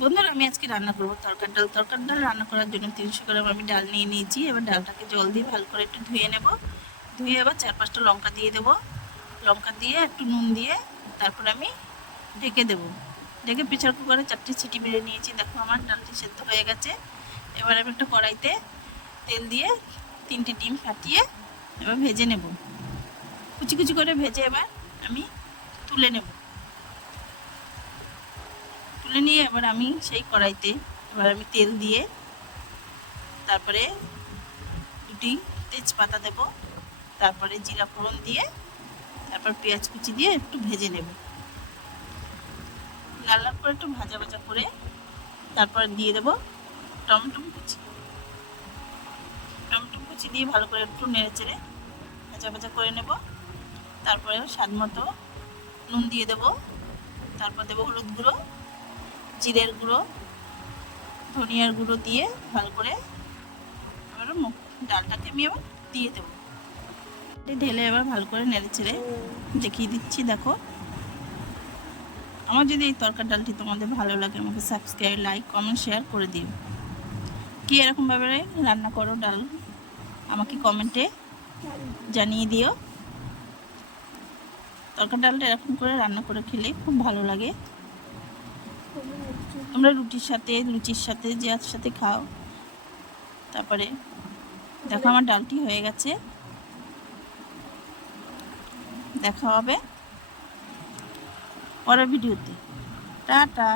বন্ধুরা, আমি আজকে রান্না করবো তরকার ডাল। তরকার ডাল রান্না করার জন্য 300 গ্রাম আমি ডাল নিয়ে নিয়েছি। এবার ডালটাকে জল দিয়ে ভালো করে একটু ধুয়ে নেব। ধুয়ে এবার 4-5টা লঙ্কা দিয়ে দেবো। লঙ্কা দিয়ে একটু নুন দিয়ে তারপর আমি ঢেকে দেবো। ঢেকে প্রেসার কুকারে 4টে সিটি মেরে নিয়েছি। দেখো আমার ডালটি সেদ্ধ হয়ে গেছে। এবার আমি একটা কড়াইতে তেল দিয়ে 3টে ডিম ফাটিয়ে এবার ভেজে নেব। কুচি কুচি করে ভেজে এবার আমি তুলে নেব। তুলে নিয়ে এবার আমি সেই কড়াইতে এবার আমি তেল দিয়ে তারপরে 2টি তেজপাতা দেব, তারপরে জিরা ফোড়ন দিয়ে তারপর পেঁয়াজ কুচি দিয়ে একটু ভেজে নেব। লাল লাল করে একটু ভাজা ভাজা করে তারপর দিয়ে দেব টমেটো কুচি। টমেটো কুচি দিয়ে ভালো করে একটু নেড়ে চেড়ে ভাজা ভাজা করে নেব। তারপরে স্বাদ মতো নুন দিয়ে দেব। তারপর দেবো হলুদ গুঁড়ো, জিরের গুঁড়ো, ধনিয়ার গুঁড়ো দিয়ে ভালো করে এবার ডালটাকে আমি এবার দিয়ে দেবো। ঢেলে এবার ভালো করে নেড়ে চেড়ে দেখিয়ে দিচ্ছি। দেখো, আমার যদি এই তরকার ডালটি তোমাদের ভালো লাগে আমাকে সাবস্ক্রাইব, লাইক, কমেন্ট, শেয়ার করে দিও। কি এরকমভাবে রান্না করো ডাল আমাকে কমেন্টে জানিয়ে দিও। তরকার ডালটা এরকম করে রান্না করে খেলে খুব ভালো লাগে। তোমরা রুটির সাথে, লুচির সাথে, যার সাথে খাও। তারপরে দেখো আমার ডালটি হয়ে গেছে। দেখা হবে পরের ভিডিওতে। টাটা।